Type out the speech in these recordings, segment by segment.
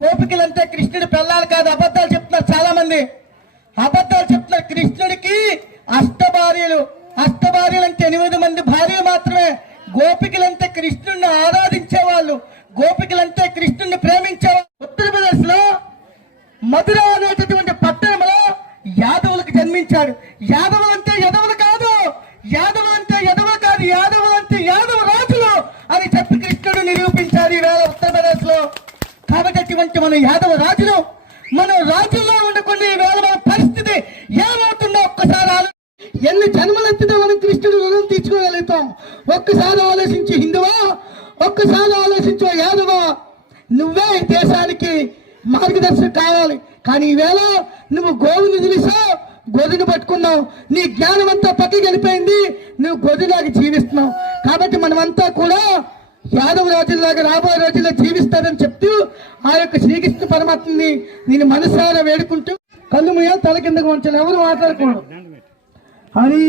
గోపికలంటే కృష్ణుడి పిల్లలు కాదు, అబద్ధాలు చెప్తున్నారు చాలా మంది. అబద్ధాలు చెప్తున్నారు. కృష్ణుడికి అష్టభార్యలు అంటే 8 మంది భార్యలు మాత్రమే. గోపికలంటే కృష్ణుడిని ఆరాధించేవాళ్ళు, గోపికలంటే కృష్ణుడిని ప్రేమించేవాళ్ళు. ఉత్తరప్రదేశ్ లో మధుర అనేటటువంటి పట్టణంలో యాదవులకు జన్మించాడు. యాదవులు అంటే యదవులు కాదు, యాదవులు అంటే యదవులు కాదు, యాదవులు అంటే యాదవ రాజులు అని చెప్పి కృష్ణుడు నిరూపించాడు ఈవేళ ఉత్తరప్రదేశ్ లో. కాబట్టి అటువంటి మన యాదవ రాజులు, మనం రాజుల్లో ఉండకుండా ఈవేళ మన పరిస్థితి ఏమవుతుందో ఒక్కసారి ఎన్ని జన్మలెత్తితే మనం కృష్ణుడు రుణం తీర్చుకోగలుగుతాం. ఒక్కసారి ఆలోచించి హిందువా, ఒక్కసారి ఆలోచించో యాదవా, నువ్వే ఈ దేశానికి మార్గదర్శనం కావాలి. కానీ ఈవేళ నువ్వు గోవుని తెలిసావు, గొర్రెను పట్టుకున్నావు, నీ జ్ఞానం అంతా పక్కకి వెళ్ళిపోయింది, నువ్వు గొర్రెలాగా జీవిస్తున్నావు. కాబట్టి మనమంతా కూడా యాదవ రాజుల్లాగా రాబోయే రోజుల్లో జీవిస్తారని చెప్తూ ఆ యొక్క శ్రీకృష్ణ పరమాత్మని నేను మనసారా వేడుకుంటూ కళ్ళు ముయ్య తల కిందకు ఉంచాలి, ఎవరు మాట్లాడకూడదు. హరి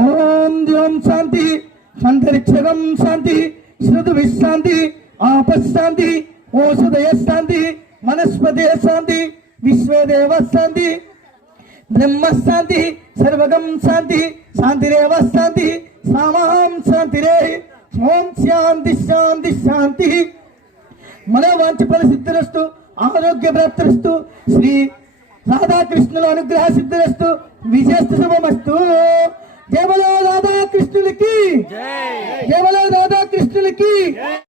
ఓం ధ్యోం శాంతి, అంతరిక్షరం శాంతి, శృతు విశ్రాంతి, ఆపశాంతి, ఓషధయ శాంతి, వనస్పతి శాంతి, విశ్వదేవ శాంతి, బ్రహ్మశాంతి, సర్వగం శాంతి, శాంతిరేవ శాంతి, సామాం శాంతిరే. ఓం శాంతి శాంతి శాంతి. మనోవాంఛ ఫల సిద్ధిరస్తు, ఆరోగ్య ప్రాప్తిరస్తు, శ్రీ రాధాకృష్ణుల అనుగ్రహ సిద్ధిరస్తు, విశేష శుభమస్తు. జయ బలో రాధాకృష్ణులకి, జయ బలో రాధాకృష్ణులకి.